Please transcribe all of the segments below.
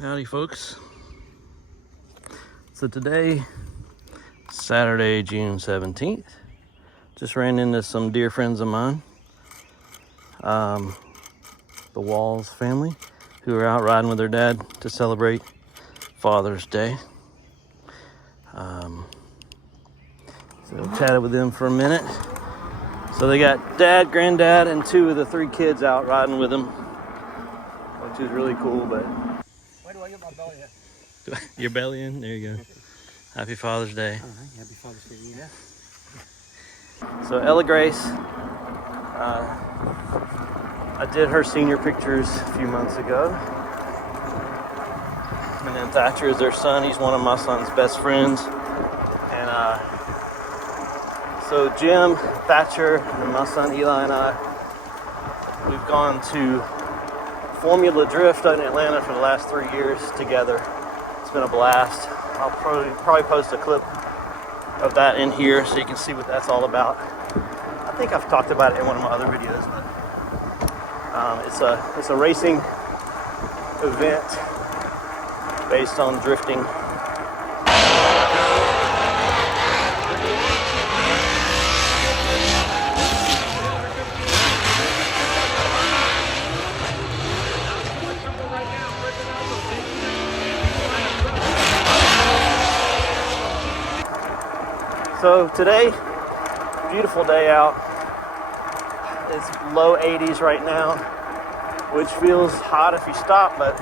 Howdy folks. So today, Saturday, June 17th, just ran into some dear friends of mine, the Walls family, who are out riding with their dad to celebrate Father's Day. So chatted with them for a minute. So they got dad, granddad, and two of the three kids out riding with them, which is really cool. But where do I get my belly at? Your belly in? There you go. Happy Father's Day. All right, happy Father's Day, yeah. So Ella Grace, I did her senior pictures a few months ago. And then Thatcher is their son. He's one of my son's best friends. And so Jim, Thatcher, and my son Eli and I, we've gone to Formula Drift in Atlanta for the last 3 years together. It's been a blast. I'll probably post a clip of that in here so you can see what that's all about. I think I've talked about it in one of my other videos, but it's a racing event based on drifting. So today, beautiful day out. It's low 80s right now, which feels hot if you stop, but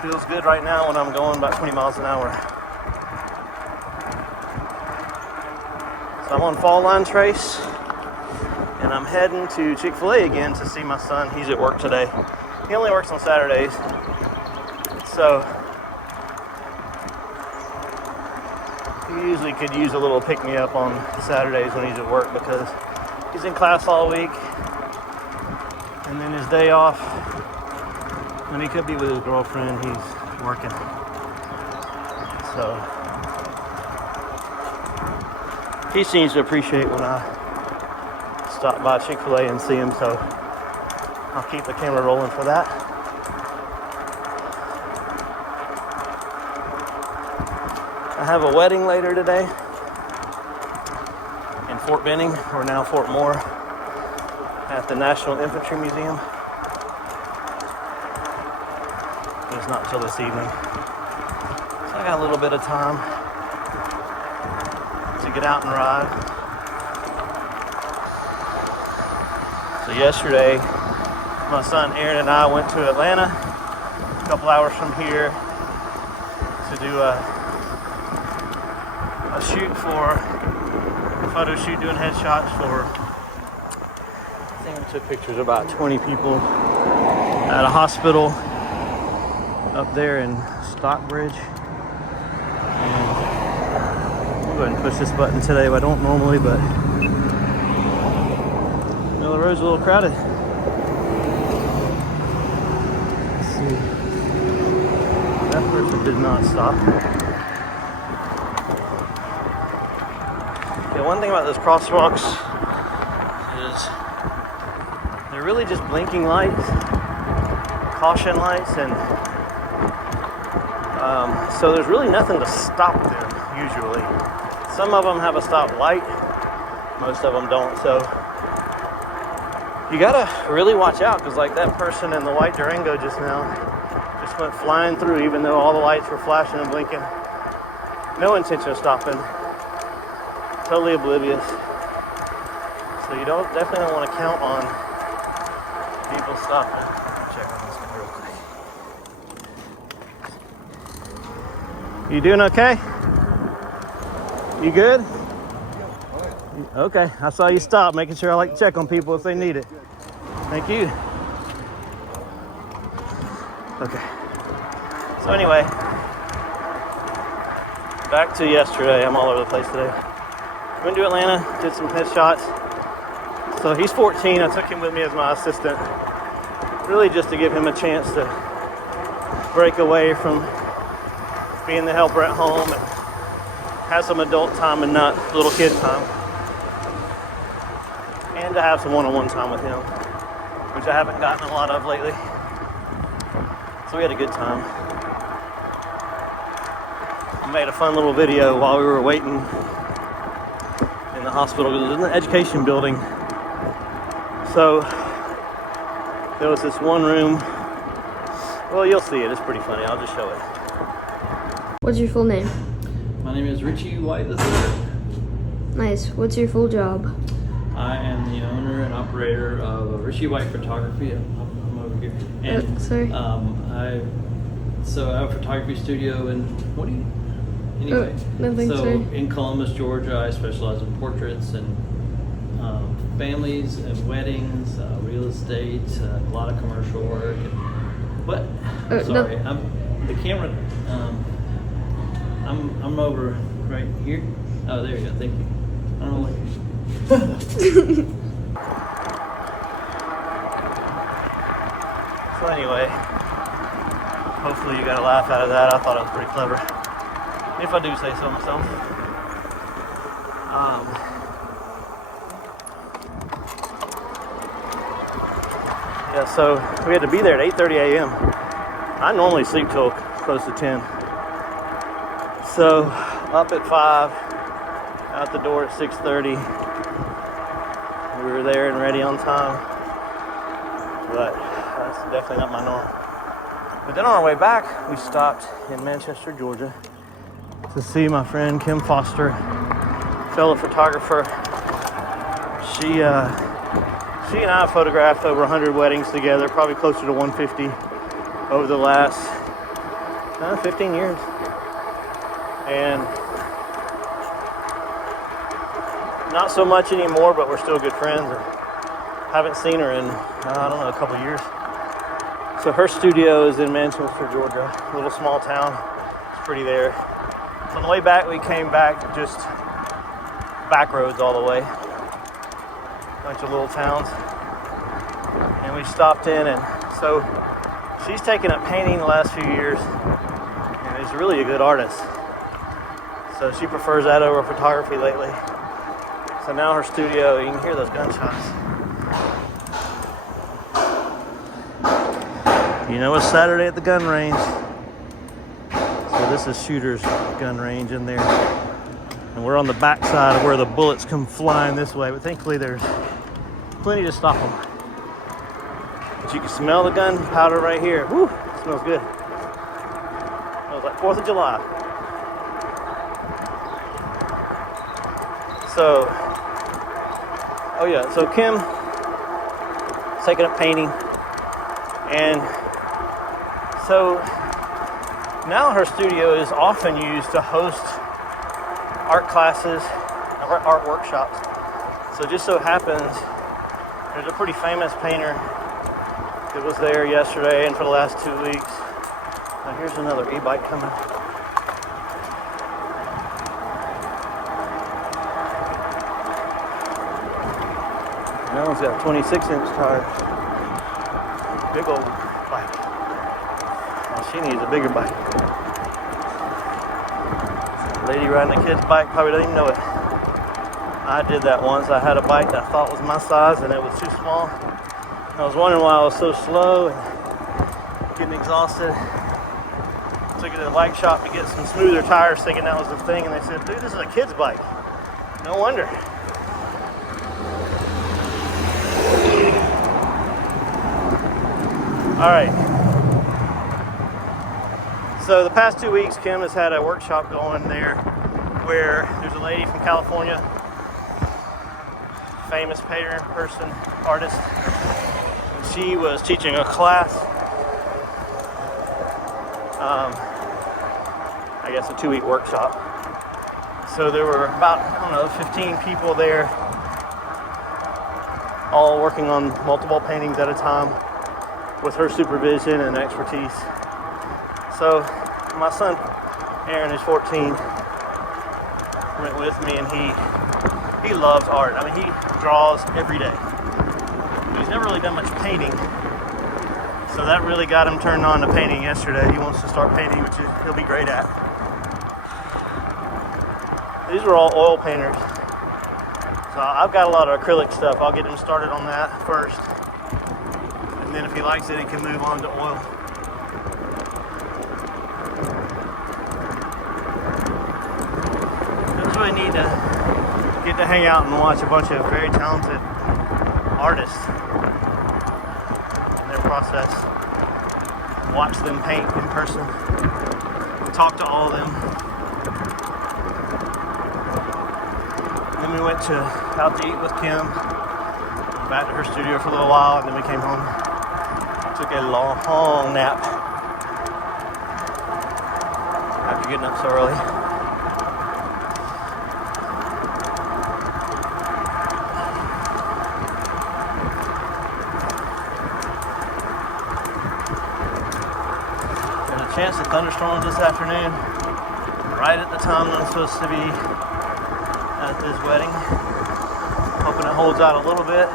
feels good right now when I'm going about 20 miles an hour. So I'm on Fall Line Trace, and I'm heading to Chick-fil-A again to see my son. He's at work today. He only works on Saturdays. So he usually could use a little pick-me-up on Saturdays when he's at work because he's in class all week. And then his day off, when he could be with his girlfriend, he's working. So he seems to appreciate when I stop by Chick-fil-A and see him, so I'll keep the camera rolling for that. I have a wedding later today in Fort Benning, or now Fort Moore, at the National Infantry Museum. It's not until this evening. So I got a little bit of time to get out and ride. So yesterday, my son Aaron and I went to Atlanta, a couple hours from here, to do a photo shoot doing headshots for, I think we took pictures of about 20 people at a hospital up there in Stockbridge. And I'll go ahead and push this button today, but I don't normally, but the road's a little crowded. Let's see. That person did not stop. Yeah, one thing about those crosswalks is they're really just blinking lights, caution lights, and so there's really nothing to stop them usually. Some of them have a stop light, most of them don't, so you gotta really watch out, because like that person in the white Durango just now just went flying through even though all the lights were flashing and blinking. No intention of stopping. Totally oblivious. So you definitely don't want to count on people stopping. Check on this one real quick. You doing okay? You good? Okay, I saw you stop, making sure I like to check on people if they need it. Thank you. Okay. So anyway, back to yesterday. I'm all over the place today. Went to Atlanta, did some headshots. So he's 14. I took him with me as my assistant, really just to give him a chance to break away from being the helper at home and have some adult time and not little kid time, and to have some one-on-one time with him, which I haven't gotten a lot of lately. So we had a good time. made a fun little video while we were waiting in the hospital. It was in the education building. So there was this one room. Well, you'll see it. It's pretty funny. I'll just show it. What's your full name? My name is Ritchie White III. Nice. What's your full job? I am the owner and operator of Ritchie White Photography. I'm over here. And sorry. I have a photography studio in anyway. Nothing, so sorry. in Columbus, Georgia, I specialize in portraits and families and weddings, real estate, a lot of commercial work. Sorry, No. the camera. I'm over right here. Oh, there you go. Thank you. I don't know what. So anyway, hopefully you got a laugh out of that. I thought it was pretty clever, if I do say so myself. Yeah, so we had to be there at 8:30 a.m. I normally sleep till close to 10. So up at 5, out the door at 6:30. We were there and ready on time, but that's definitely not my norm. But then on our way back, we stopped in Manchester, Georgia to see my friend Kim Foster, fellow photographer. She and I have photographed over 100 weddings together, probably closer to 150 over the last 15 years. And not so much anymore, but we're still good friends. Haven't seen her in, I don't know, a couple years. So her studio is in Manchester, Georgia, a little small town. It's pretty there. So on the way back, we came back just back roads all the way. Bunch of little towns. And we stopped in, and so she's taken up painting the last few years and is really a good artist. So she prefers that over photography lately. So now her studio, you can hear those gunshots. You know, it's Saturday at the gun range. So this is Shooter's gun range in there. And we're on the back side of where the bullets come flying this way, but thankfully there's plenty to stop them. But you can smell the gunpowder right here. Woo, it smells good. Smells like 4th of July. So, so Kim taking up painting, and so now her studio is often used to host art classes or art workshops. So it just so happens there's a pretty famous painter that was there yesterday and for the last 2 weeks. Now here's another e-bike coming. That one's got 26-inch tires. Big old bike. Well, she needs a bigger bike. Lady riding a kid's bike probably doesn't even know it. I did that once. I had a bike that I thought was my size and it was too small. I was wondering why I was so slow and getting exhausted. Took it to the bike shop to get some smoother tires, thinking that was the thing, and they said, dude, this is a kid's bike. No wonder. All right. So the past 2 weeks, Kim has had a workshop going there where there's a lady from California, famous painter, person, artist, and she was teaching a class, I guess a 2-week workshop. So there were about, 15 people there, all working on multiple paintings at a time with her supervision and expertise. So my son, Aaron, is 14, went with me, and he loves art. I mean, he draws every day. He's never really done much painting, so that really got him turned on to painting yesterday. He wants to start painting, which he'll be great at. These were all oil painters. So I've got a lot of acrylic stuff. I'll get him started on that first. And then if he likes it, he can move on to oil. really neat to get to hang out and watch a bunch of very talented artists in their process. Watch them paint in person. Talk to all of them. Then we went out to eat with Kim. Back to her studio for a little while, and then we came home. Took a long nap after getting up so early. Got a chance of thunderstorms this afternoon, right at the time that I'm supposed to be at this wedding. Hoping it holds out a little bit.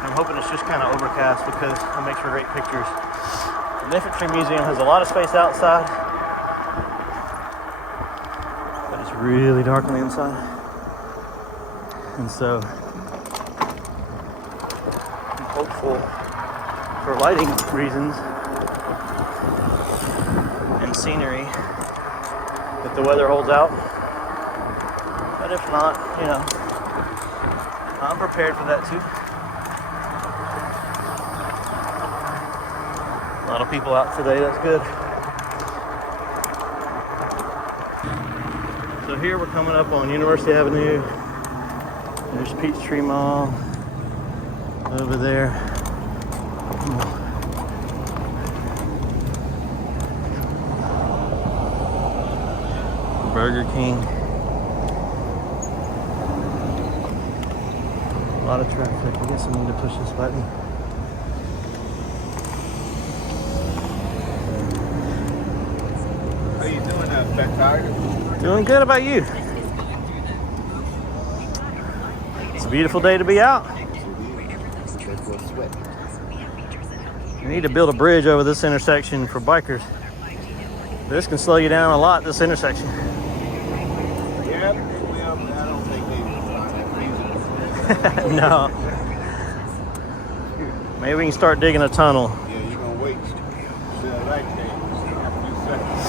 I'm hoping it's just kind of overcast because it makes for great pictures. The Infantry Museum has a lot of space outside, but it's really dark on the inside. And so I'm hopeful, for lighting reasons and scenery, that the weather holds out. But if not, you know, I'm prepared for that too. A lot of people out today, that's good. So here we're coming up on University Avenue. There's Peachtree Mall over there. Burger King. A lot of traffic. I guess I need to push this button. How you doing, Beck? Doing good. About you? It's a beautiful day to be out. We need to build a bridge over this intersection for bikers. This can slow you down a lot, this intersection. Yeah, well, I don't think they find that feasible. No. Maybe we can start digging a tunnel. Yeah, you're gonna wait. Like that. A few seconds.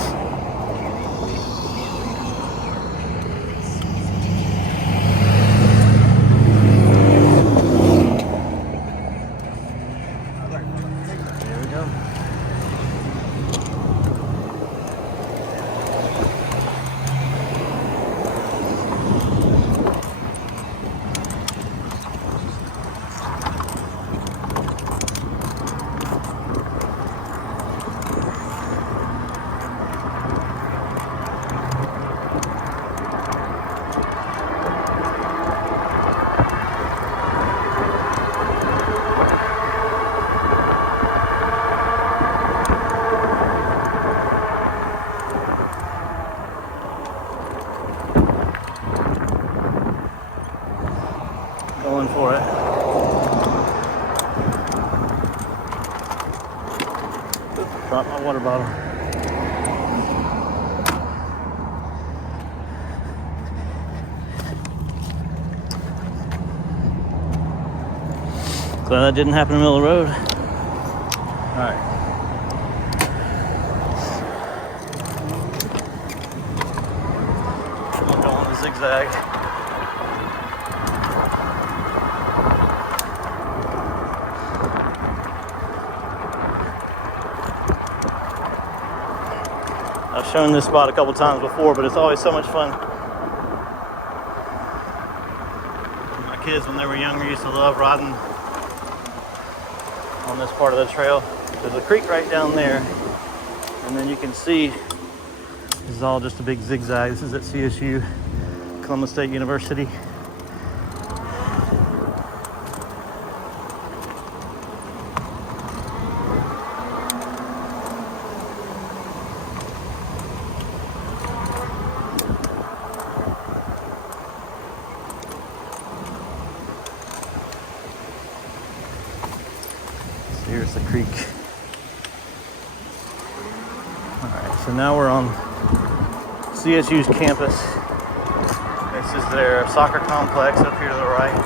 There we go. Going for it. Oops, dropped my water bottle. Glad that didn't happen in the middle of the road. All right. I'm going to zigzag. I've shown this spot a couple times before, but it's always so much fun. My kids, when they were younger, used to love riding on this part of the trail. There's a creek right down there, and then you can see this is all just a big zigzag. This is at CSU, Columbus State University. Here's the creek. All right, so now we're on CSU's campus. This is their soccer complex up here to the right.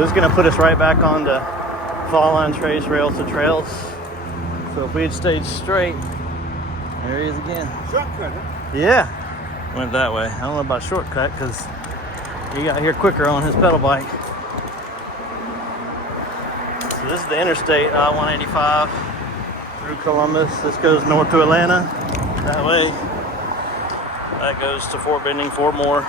So this is gonna put us right back on the fall line trace, rails to trails. So if we had stayed straight, there he is again. Shortcut, huh? Yeah, went that way. I don't know about shortcut because he got here quicker on his pedal bike. So this is the interstate, I-185 through Columbus. This goes north to Atlanta. That way, that goes to Fort Benning, Fort Moore.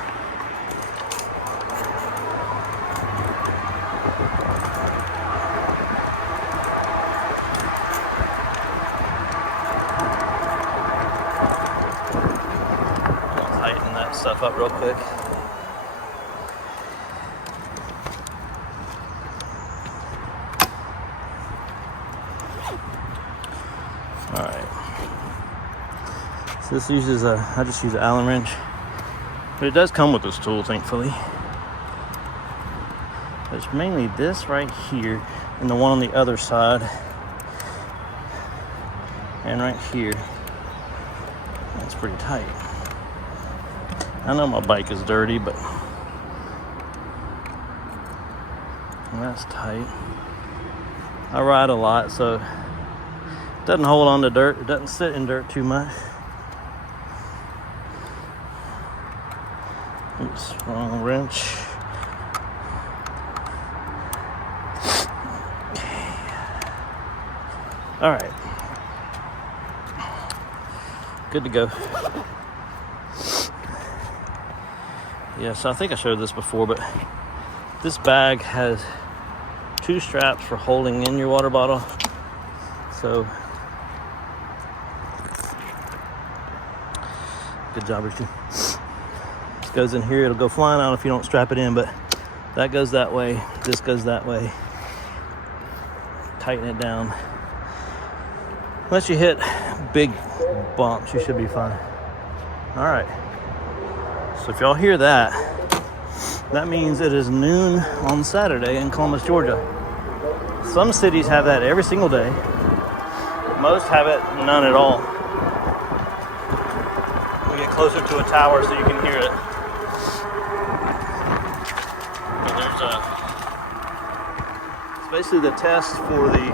Stuff up real quick. All right. So this uses I just use an Allen wrench, but it does come with this tool, thankfully. It's mainly this right here and the one on the other side, and right here. That's pretty tight. I know my bike is dirty, but that's tight. I ride a lot, so it doesn't hold on to dirt. It doesn't sit in dirt too much. Oops, wrong wrench. All right. Good to go. Yeah, so I think I showed this before, but this bag has 2 straps for holding in your water bottle. So, good job, Ritchie. This goes in here, it'll go flying out if you don't strap it in, but that goes that way, this goes that way. Tighten it down. Unless you hit big bumps, you should be fine. All right. So if y'all hear that, that means it is noon on Saturday in Columbus, Georgia. Some cities have that every single day. Most have it none at all. We get closer to a tower so you can hear it. But it's basically the test for the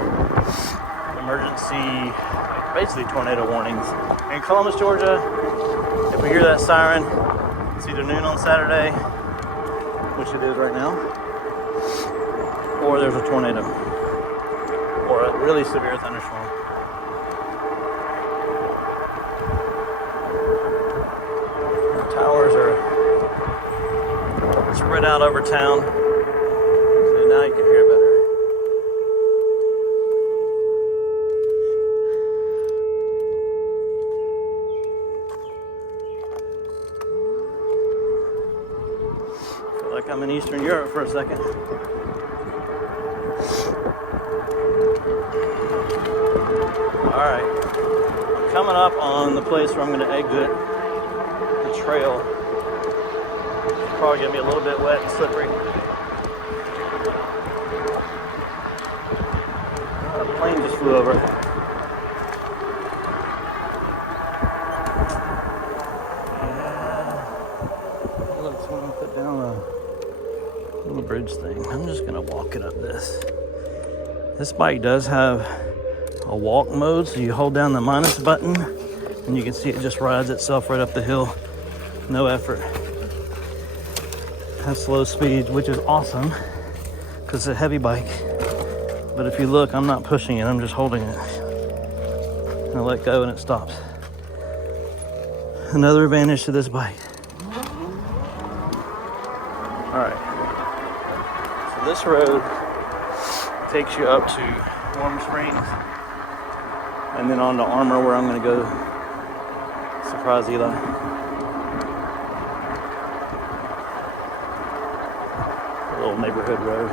emergency, basically tornado warnings. In Columbus, Georgia, if we hear that siren, it's either noon on Saturday, which it is right now, or there's a tornado, or a really severe thunderstorm. The towers are spread out over town, so now you can hear it better. I'm in Eastern Europe for a second. Alright, coming up on the place where I'm going to exit the trail. It's probably going to be a little bit wet and slippery. A plane just flew over. Yeah. Looks when I put down a little bridge thing. I'm just gonna walk it up this. This bike does have a walk mode, so you hold down the minus button and you can see it just rides itself right up the hill. No effort. Has slow speed, which is awesome because it's a heavy bike. But if you look, I'm not pushing it, I'm just holding it. And I let go and it stops. Another advantage to this bike. All right. This road takes you up to Warm Springs and then on to Armour, where I'm going to go surprise Eli. A little neighborhood road.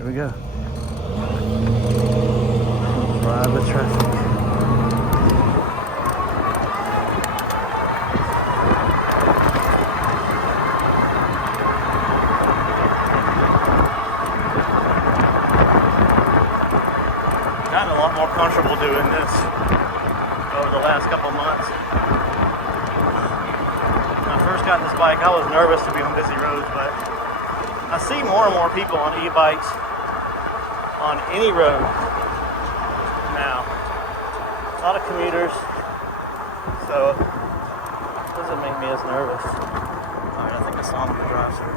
Here we go. Drive the traffic. Gotten a lot more comfortable doing this over the last couple months. When I first got this bike, I was nervous to be on busy roads, but I see more and more people on e-bikes on any road now. A lot of commuters, so it doesn't make me as nervous. Alright, I think I saw him in the drive-thru.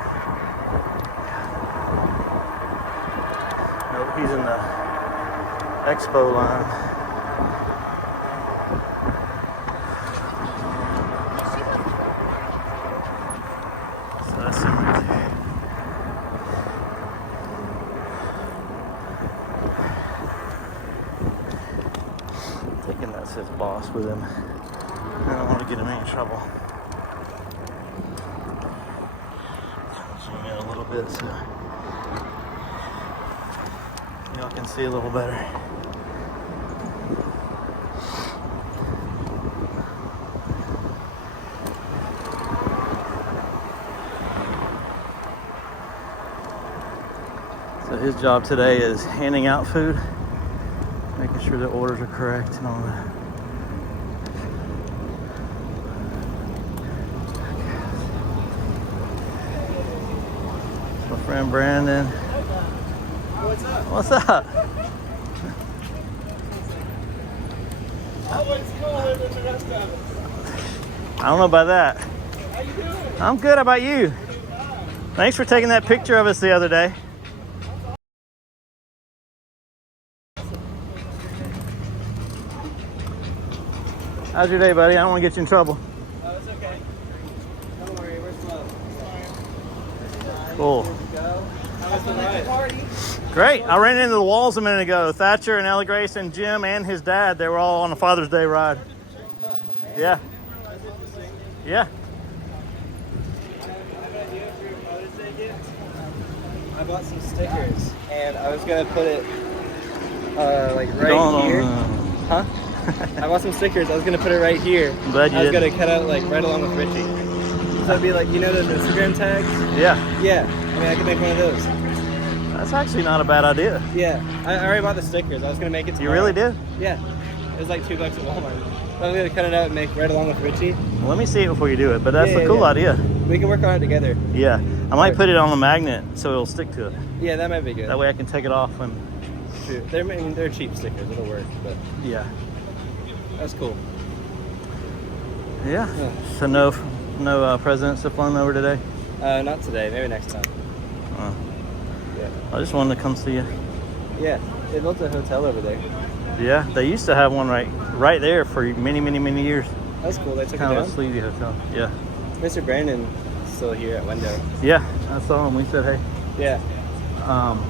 Nope, he's in the expo line. So that's him right there. Thinking that's his boss with him. I don't want to get him in any trouble. Zoom in a little bit so y'all can see a little better. So his job today is handing out food, making sure the orders are correct and all that. My friend Brandon. What's up? What's up? Always cooler than the rest of us. I don't know about that. How you doing? I'm good. How about you? Thanks for taking that picture of us the other day. How's your day, buddy? I don't want to get you in trouble. Oh, it's okay. Don't worry, we're slow. Cool. Here we go. How was the ride? Party? Great. I ran into the walls a minute ago. Thatcher and Ellie Grace and Jim and his dad, they were all on a Father's Day ride. Yeah. That's interesting. Yeah. I have an idea for your Father's Day gift. I bought some stickers, and I was gonna put it like right here. Huh? I bought some stickers. I was gonna put it right here. I'm glad you I was didn't. gonna cut out like right along with Ritchie. So it'd be like, you know those Instagram tags? Yeah. Yeah. I mean, I could make one of those. That's actually not a bad idea. Yeah. I already bought the stickers. I was gonna make it You tomorrow. really did? Yeah. It was like $2 at Walmart. So I'm gonna cut it out and make right along with Ritchie. Well, let me see it before you do it, but that's Yeah, a cool yeah. idea. We can work on it together. Yeah. I might put it on a magnet so it'll stick to it. Yeah, that might be good. That way I can take it off when. True. They're cheap stickers. It'll work. But Yeah. that's cool. Yeah. Yeah. So no presidents have flown over today? Not today. Maybe next time. Oh. Yeah. I just wanted to come see you. Yeah. They built a hotel over there. Yeah, they used to have one right there for many years. That's cool. They took Kind it of a down. sleepy hotel. Yeah. Mr. Brandon's still here at Window. Yeah, I saw him. We said, hey. Yeah. Um,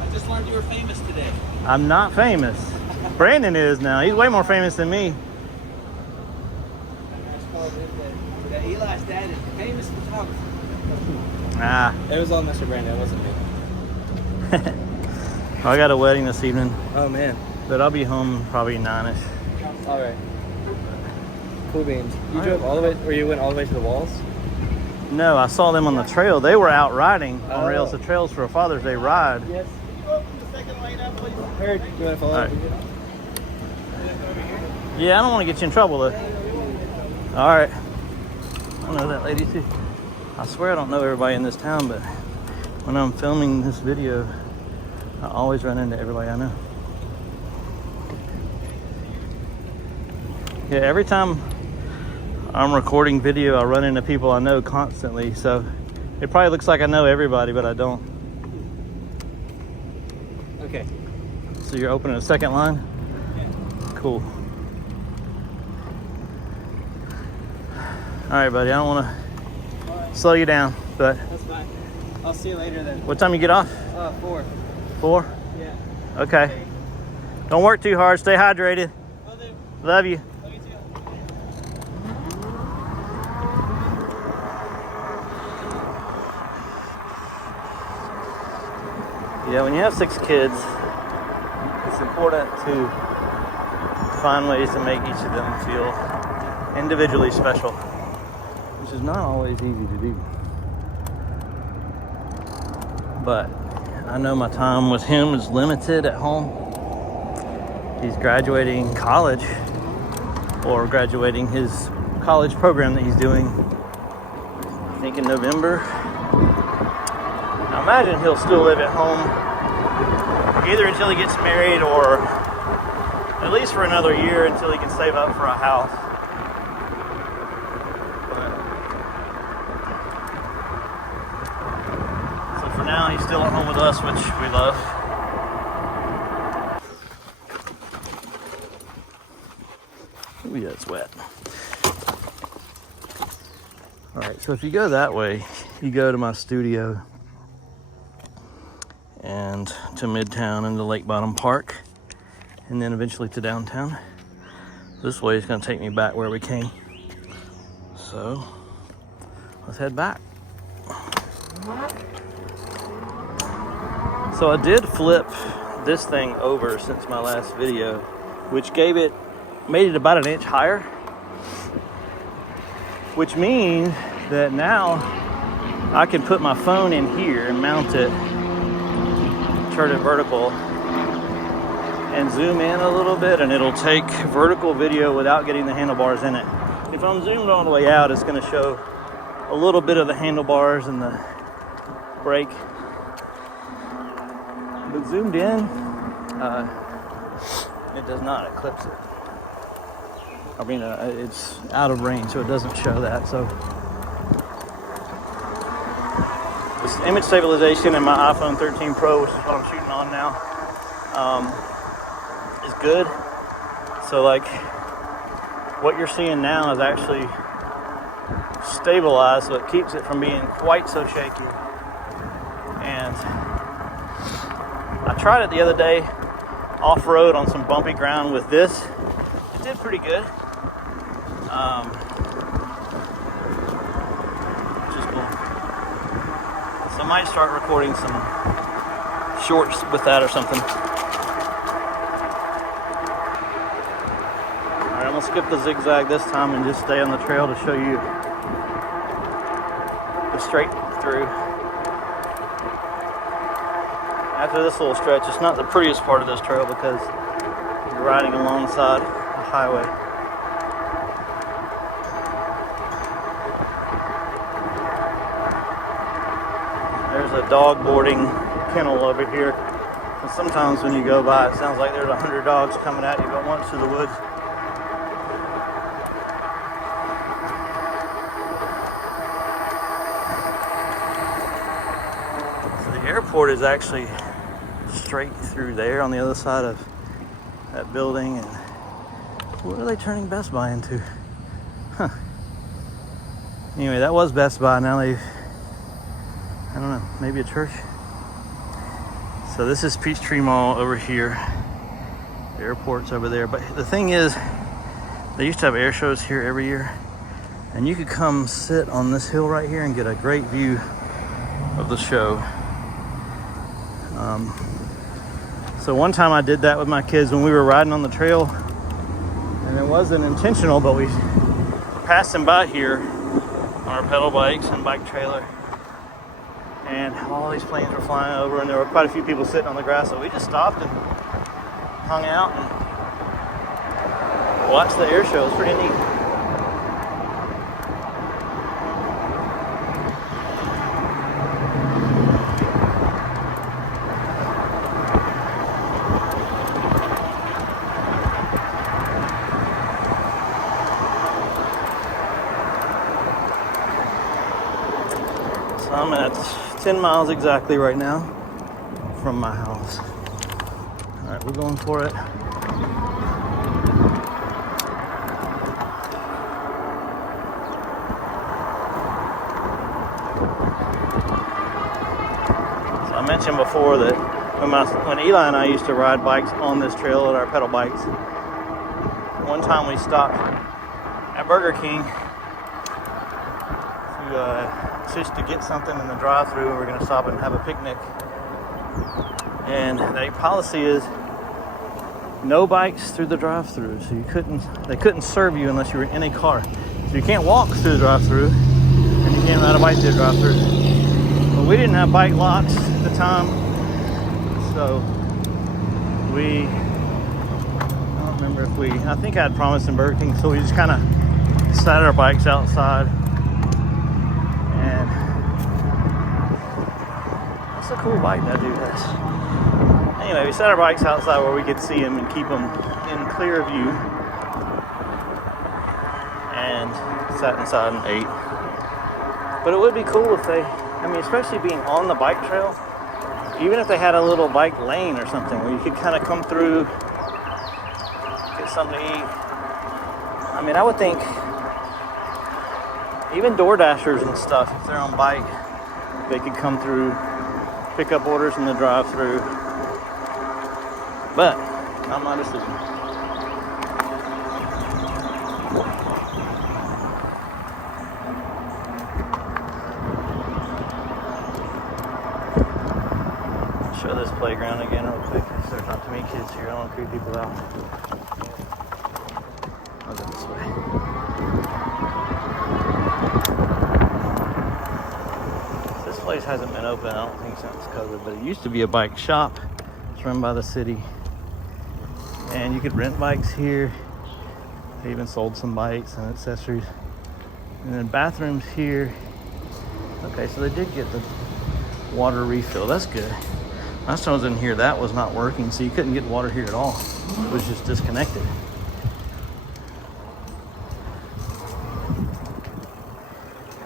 I just learned you were famous today. I'm not famous. Brandon is now. He's way more famous than me. Yeah, Eli's dad is famous photographer. Ah. It was all Mr. Brandon. It wasn't me. I got a wedding this evening, Oh man. but I'll be home probably 9ish. All right. Cool beans. You All drove right. all the way, or you went all the way to the walls? No, I saw them on the trail. They were out riding on Oh. Rails to Trails for a Father's Day ride. Yes. Heard. You want to follow All up? right. Yeah, I don't want to get you in trouble though. All right. I know that lady too. I swear I don't know everybody in this town, but when I'm filming this video, I always run into everybody I know. Yeah, every time I'm recording video, I run into people I know constantly, so it probably looks like I know everybody, but I don't. Okay. So you're opening a second line? Cool. All right, buddy, I don't want to slow you down, but That's fine. I'll see you later then. what time you get off? 4. 4? Yeah. Okay. Don't work too hard. Stay hydrated. Will do. Love you. Love you too. Yeah, when you have 6 kids, it's important to find ways to make each of them feel individually special, which is not always easy to do. But I know my time with him is limited at home. He's graduating college, or graduating his college program that he's doing, I think in November. I imagine he'll still live at home either until he gets married or at least for another year until he can save up for a house. So for now, he's still at home with us, which we love. Ooh, yeah, it's wet. All right, so if you go that way, you go to my studio and to Midtown and to Lake Bottom Park, and then eventually to downtown. This way is gonna take me back where we came. So let's head back. So I did flip this thing over since my last video, which made it about an inch higher, which means that now I can put my phone in here and mount it, turn it vertical, and zoom in a little bit, and it'll take vertical video without getting the handlebars in it. If I'm zoomed all the way out, it's going to show a little bit of the handlebars and the brake. But zoomed in, it does not eclipse it. I mean, it's out of range, so it doesn't show that. So this image stabilization in my iPhone 13 Pro, which is what I'm shooting on now, is good. So like what you're seeing now is actually stabilized, so it keeps it from being quite so shaky. And I tried it the other day off-road on some bumpy ground with this. It did pretty good. Which is cool. So I might start recording some shorts with that or something. Alright, I'm gonna skip the zigzag this time and just stay on the trail to show you the straight through. After this little stretch, it's not the prettiest part of this trail because you're riding alongside the highway. There's a dog boarding kennel over here. And sometimes when you go by, it sounds like there's 100 dogs coming at you, but once through the woods. So the airport is actually straight through there on the other side of that building. And what are they turning Best Buy into? Huh. Anyway, that was Best Buy. Now they've, I don't know, maybe a church. So this is Peachtree Mall over here. The airport's over there. But the thing is, they used to have air shows here every year. And you could come sit on this hill right here and get a great view of the show. So one time I did that with my kids when we were riding on the trail. And it wasn't intentional, but we passed them by here on our pedal bikes and bike trailer. And all these planes were flying over, and there were quite a few people sitting on the grass, so we just stopped and hung out and watched the air show. It was pretty neat. So I'm at 10 miles exactly right now from my house. All right, we're going for it. So I mentioned before that when Eli and I used to ride bikes on this trail at our pedal bikes, one time we stopped at Burger King to get something in the drive-thru. We're going to stop and have a picnic. And the policy is no bikes through the drive-thru. So they couldn't serve you unless you were in a car. So you can't walk through the drive-thru, and you can't ride a bike through the drive-thru. But we didn't have bike locks at the time, so I don't remember if I think I had promised in Burger King, so we just kind of sat our bikes outside. And that's a cool bike that dude has. Anyway, we set our bikes outside where we could see them and keep them in clear view. And sat inside and ate. But it would be cool if especially being on the bike trail, even if they had a little bike lane or something where you could kind of come through, get something to eat. I mean, I would think even door dashers and stuff, if they're on bike, they could come through, pick up orders in the drive-thru. But not my decision. Show this playground again real quick. There's not too many kids here. I don't want to creep people out. I'll go this way. This place hasn't been open, I don't think, since COVID, but it used to be a bike shop. It's run by the city. And you could rent bikes here. They even sold some bikes and accessories. And then bathrooms here. Okay, so they did get the water refill. That's good. Last time I was in here, that was not working, so you couldn't get water here at all. It was just disconnected.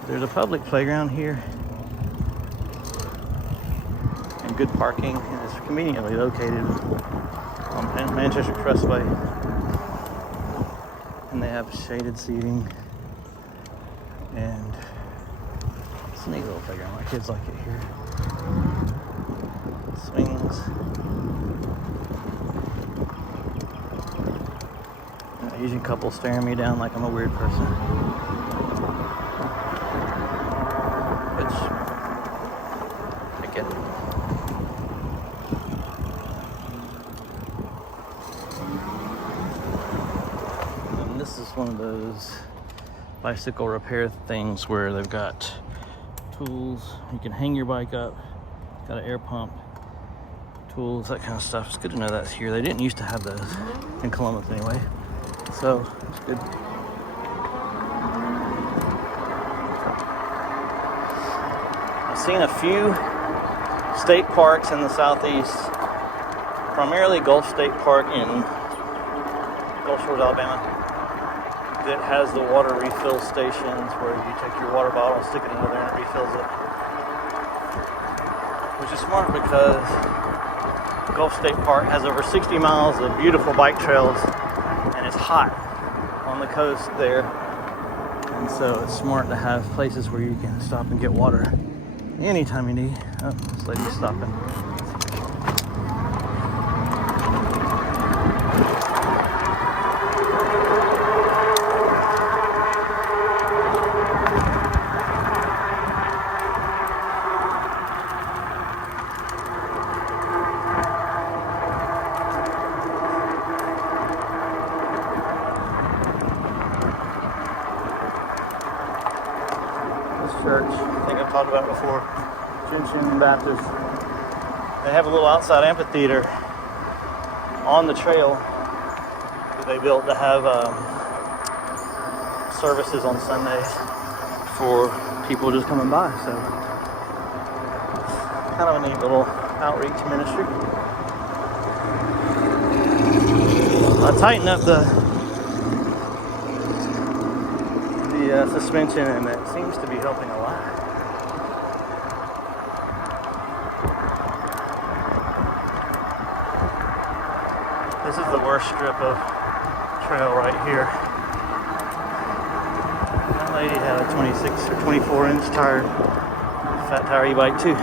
There's a public playground here. And good parking. And it's conveniently located on Manchester Expressway. And they have shaded seating. And it's a neat little playground. My kids like it here. Swings. Asian couple staring me down like I'm a weird person. Which, I get it. And this is one of those bicycle repair things where they've got tools. You can hang your bike up. Got an air pump. Tools, that kind of stuff. It's good to know that's here. They didn't used to have those in Columbus anyway, so it's good. I've seen a few state parks in the southeast, primarily Gulf State Park in Gulf Shores, Alabama, that has the water refill stations where you take your water bottle, stick it under there, and it refills it. Which is smart because Gulf State Park has over 60 miles of beautiful bike trails, and it's hot on the coast there. And so it's smart to have places where you can stop and get water anytime you need. Oh, this lady's stopping. Church, I think I've talked about it before, Junction Baptist. They have a little outside amphitheater on the trail that they built to have services on Sundays for people just coming by. So kind of a neat little outreach ministry. I tightened up the suspension, and it seems to be helping a lot. This is the worst strip of trail right here. That lady had a 26 or 24 inch tire, fat tire e-bike too.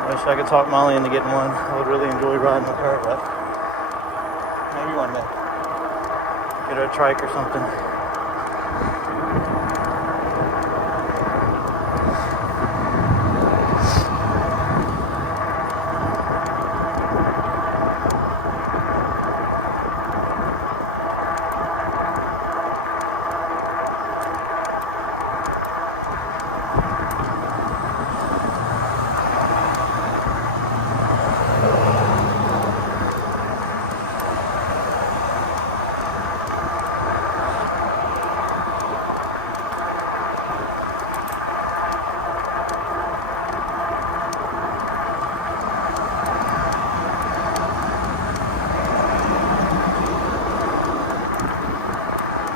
I wish I could talk Molly into getting one. I would really enjoy riding with her, but maybe one day. Get her a trike or something.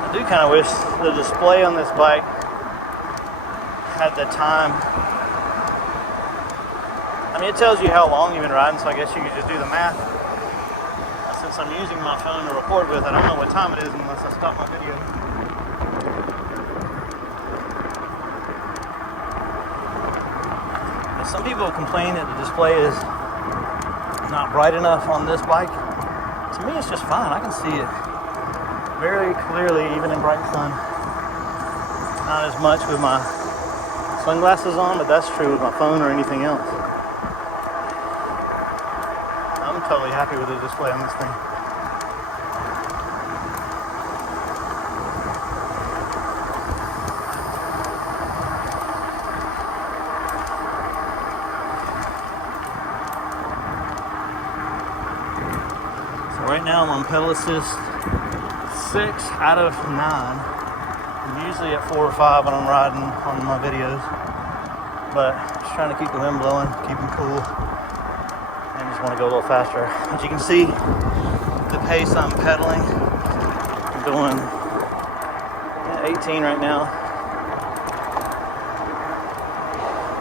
I do kind of wish the display on this bike had the time. I mean, it tells you how long you've been riding, so I guess you could just do the math. Since I'm using my phone to record with, I don't know what time it is unless I stop my video. Now, some people complain that the display is not bright enough on this bike. To me, it's just fine. I can see it very clearly, even in bright sun. Not as much with my sunglasses on, but that's true with my phone or anything else. I'm totally happy with the display on this thing. So right now I'm on pedal assist 6 out of 9. I'm usually at 4 or 5 when I'm riding on my videos, but just trying to keep the wind blowing, keep them cool, and just want to go a little faster. As you can see, the pace I'm pedaling, I'm doing 18 right now,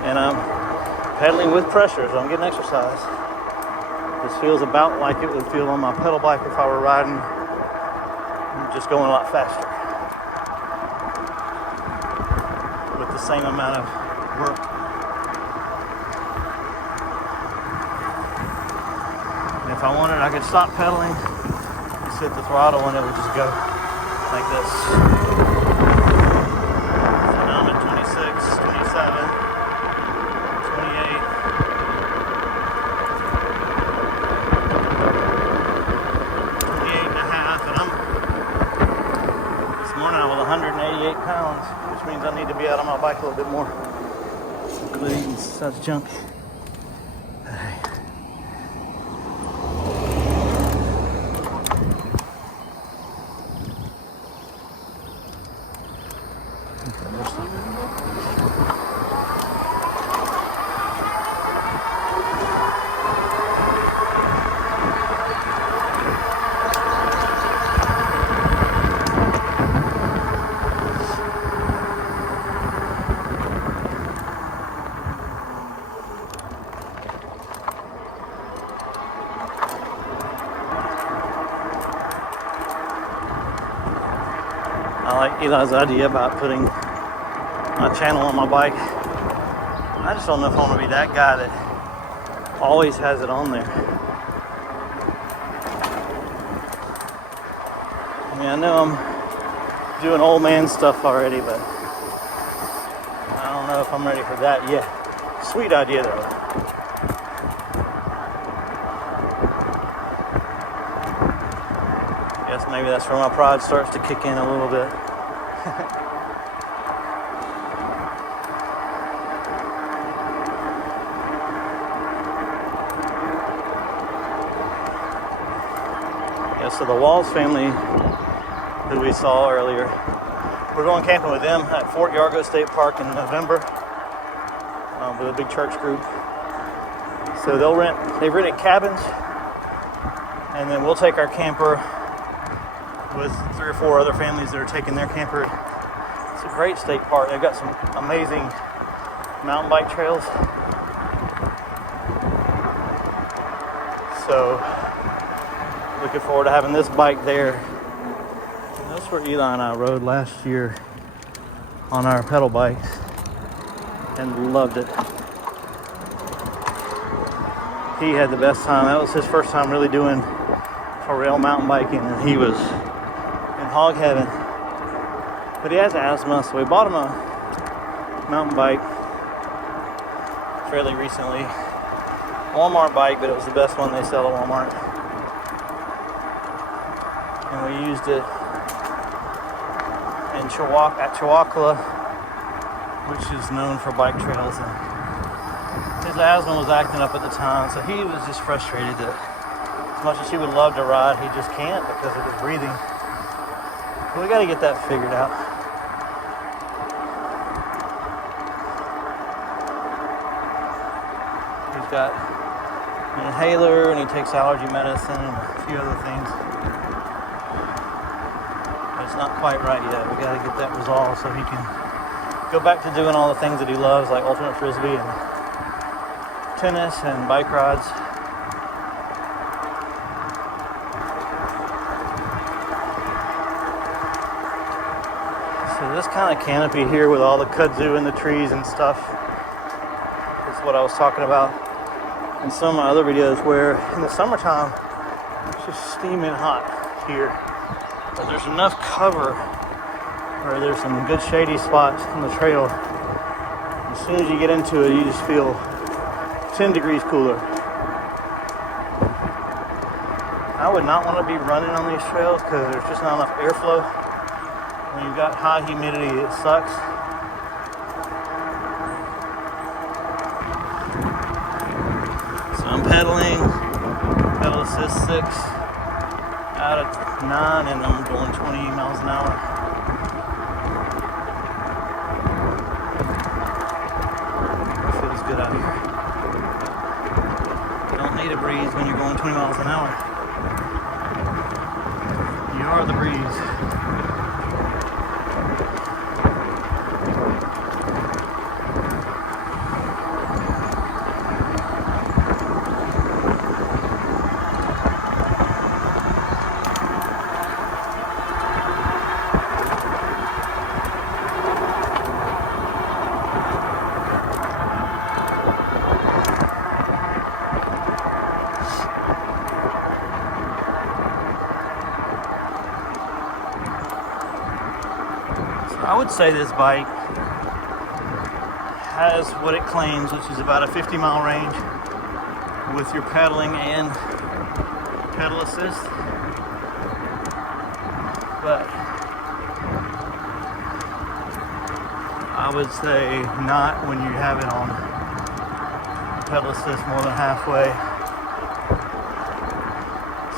and I'm pedaling with pressure, so I'm getting exercise. This feels about like it would feel on my pedal bike if I were riding. I'm just going a lot faster with the same amount of work. And if I wanted, I could stop pedaling, just hit the throttle, and it would just go like this. So now I'm at 26, 27, 28. 188 pounds, which means I need to be out on my bike a little bit more. Quit eating such junk. I like Eli's idea about putting my channel on my bike. I just don't know if I want to be that guy that always has it on there. I mean, I know I'm doing old man stuff already, but I don't know if I'm ready for that yet. Sweet idea though. Guess maybe that's where my pride starts to kick in a little bit. Yeah, so the Walls family who we saw earlier, we're going camping with them at Fort Yargo State Park in November with a big church group. So they've rented cabins, and then we'll take our camper with 3 or 4 other families that are taking their camper. It's a great state park. They've got some amazing mountain bike trails. So looking forward to having this bike there. And that's where Eli and I rode last year on our pedal bikes and loved it. He had the best time. That was his first time really doing for real mountain biking, and he was in hog heaven. But he has asthma, so we bought him mountain bike fairly recently. Walmart bike, but it was the best one they sell at Walmart. And we used it in Chihuahua, which is known for bike trails. And his asthma was acting up at the time, so he was just frustrated that as much as he would love to ride, he just can't because of his breathing. But we got to get that figured out. He's got an inhaler and he takes allergy medicine and a few other things. But it's not quite right yet. We got to get that resolved so he can go back to doing all the things that he loves, like ultimate frisbee and tennis and bike rides. So this kind of canopy here with all the kudzu and the trees and stuff is what I was talking about in some of my other videos, where in the summertime it's just steaming hot here. But there's enough cover where there's some good shady spots on the trail. As soon as you get into it, you just feel 10 degrees cooler. I would not want to be running on these trails because there's just not enough airflow. When you've got high humidity, it sucks. So I'm pedaling, pedal assist 6 out of 9, and I'm going 20 miles an hour. It feels good out here. You don't need a breeze when you're going 20 miles an hour. You are the breeze. I would say this bike has what it claims, which is about a 50-mile range with your pedaling and pedal assist. But I would say not when you have it on pedal assist more than halfway.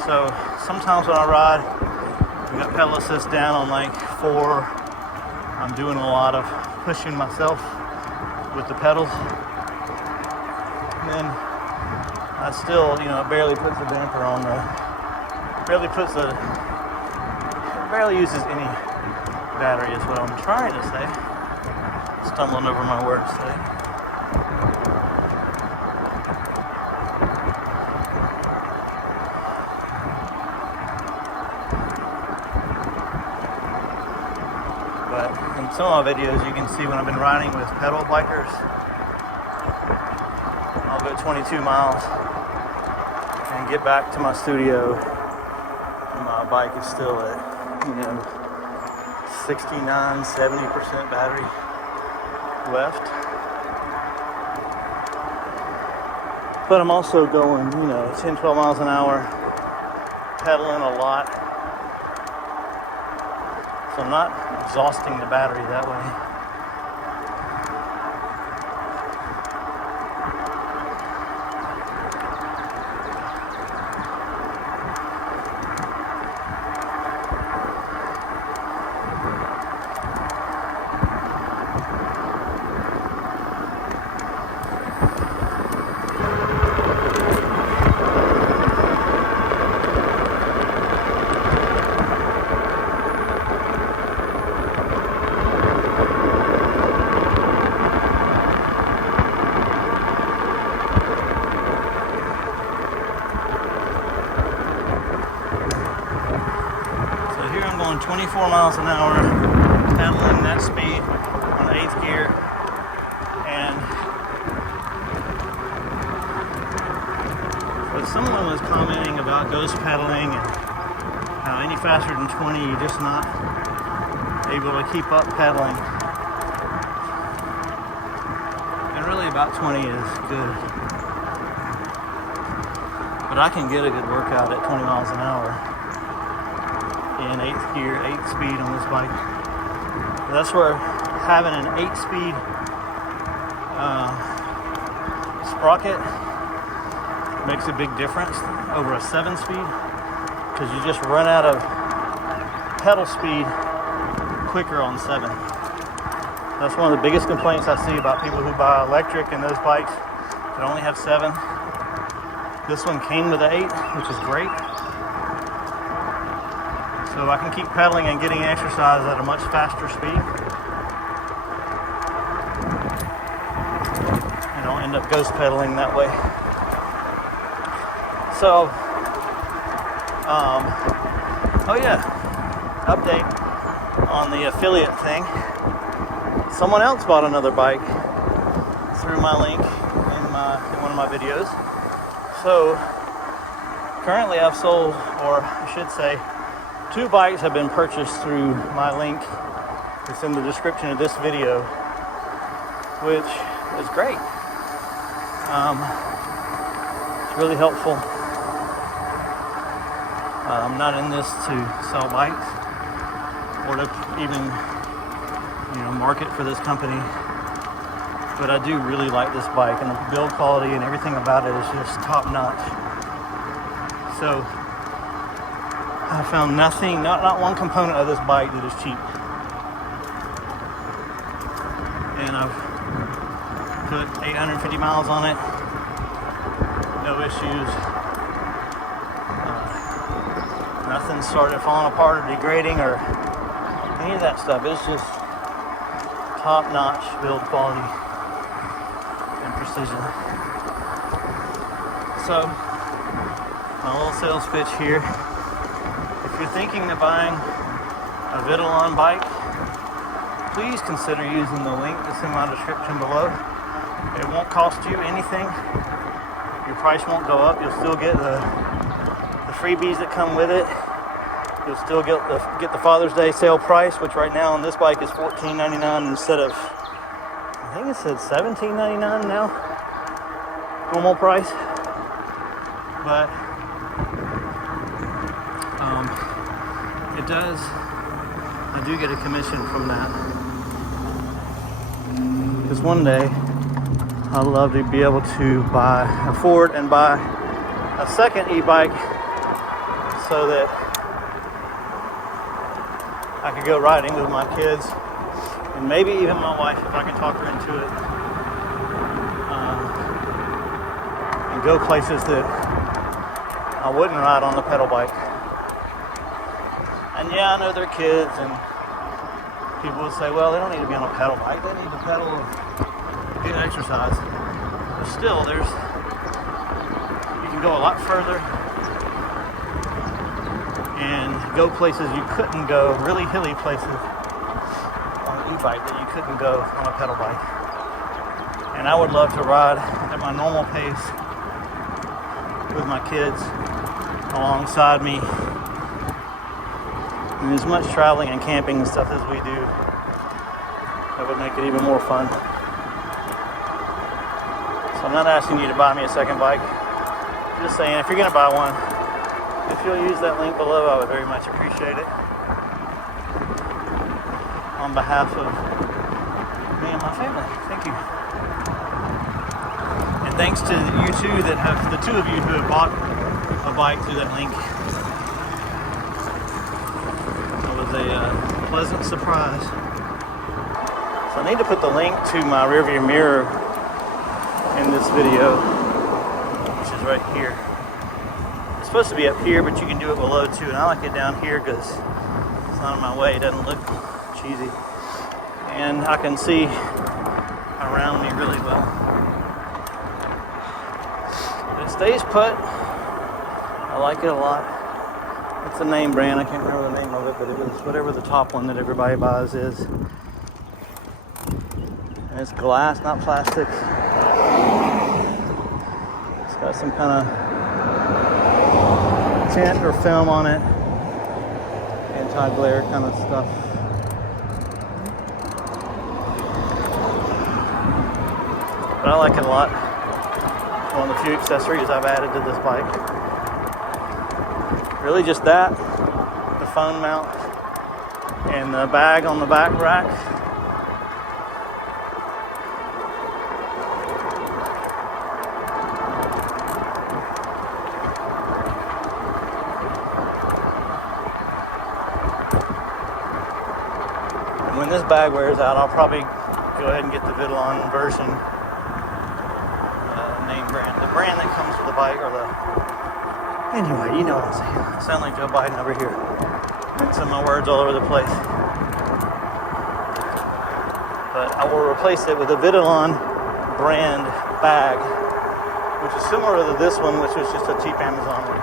So sometimes when I ride, we got pedal assist down on like 4. I'm doing a lot of pushing myself with the pedals. And then I still, it barely puts a damper on barely uses any battery is what I'm trying to say. Stumbling over my words today. But in some of my videos, you can see when I've been riding with pedal bikers, I'll go 22 miles and get back to my studio, and my bike is still at, 69, 70% battery left. But I'm also going, 10, 12 miles an hour, pedaling a lot. So I'm not exhausting the battery that way. So here I'm going 24 miles an hour, pedaling that speed on 8th gear, and but someone was commenting about ghost pedaling and how any faster than 20 you're just not able to keep up pedaling. about 20 is good. But I can get a good workout at 20 miles an hour in 8th gear, 8 speed on this bike. That's where having an 8-speed sprocket makes a big difference over a 7-speed, because you just run out of pedal speed quicker on 7. That's one of the biggest complaints I see about people who buy electric and those bikes that only have 7. This one came with an 8, which is great. So I can keep pedaling and getting exercise at a much faster speed. And I'll end up ghost pedaling that way. So, oh yeah, update on the affiliate thing. Someone else bought another bike through my link in one of my videos. So currently I've sold, or I should say, 2 bikes have been purchased through my link. It's in the description of this video, which is great. It's really helpful. I'm not in this to sell bikes or to even, market for this company, but I do really like this bike, and the build quality and everything about it is just top notch. So I found nothing, not one component of this bike that is cheap. And I've put 850 miles on it, no issues. Nothing started falling apart or degrading or any of that stuff. It's just top-notch build quality and precision. So, my little sales pitch here. If you're thinking of buying a Vitilan bike, please consider using the link that's in my description below. It won't cost you anything. Your price won't go up. You'll still get the freebies that come with it. You'll still get the Father's Day sale price, which right now on this bike is $14.99 instead of, I think it said $17.99 now, normal price. But I do get a commission from that, because one day I'd love to be able to afford and buy a second e-bike so that I could go riding with my kids, and maybe even my wife if I can talk her into it, and go places that I wouldn't ride on the pedal bike. And yeah, I know they're kids, and people would say, well, they don't need to be on a pedal bike, they need to pedal and get exercise. But still, you can go a lot further and go places you couldn't go, really hilly places on an e-bike that you couldn't go on a pedal bike. And I would love to ride at my normal pace with my kids alongside me. And as much traveling and camping and stuff as we do, that would make it even more fun. So I'm not asking you to buy me a second bike. I'm just saying, if you're going to buy one, if you'll use that link below, I would very much appreciate it. On behalf of me and my family, thank you. And thanks to you two the 2 of you who have bought a bike through that link. It was a pleasant surprise. So I need to put the link to my rearview mirror in this video, which is right here. It's supposed to be up here, but you can do it below too, and I like it down here because it's not in my way. It doesn't look cheesy, and I can see around me really well. It stays put. I like it a lot. It's a name brand. I can't remember the name of it, but it is whatever the top one that everybody buys is. And it's glass, not plastic. It's got some kind of tint or film on it, anti-glare kind of stuff. But I like it a lot. One of the few accessories I've added to this bike. Really just that, the phone mount, and the bag on the back rack. And when this bag wears out, I'll probably go ahead and get the Vitilan version, name brand, the brand that comes with the bike, or the, anyway, you know what I'm saying. I sound like Joe Biden over here. Mixing my words all over the place. But I will replace it with a Vitilan brand bag, which is similar to this one, which was just a cheap Amazon one.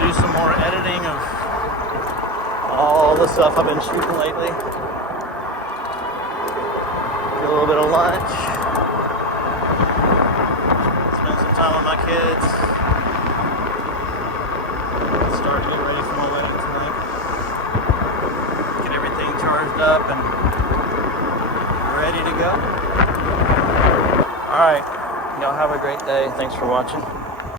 Do some more editing of all the stuff I've been shooting lately. Get a little bit of lunch. Spend some time with my kids. Start to get ready for my wedding tonight. Get everything charged up and ready to go. Alright, y'all have a great day. Thanks for watching.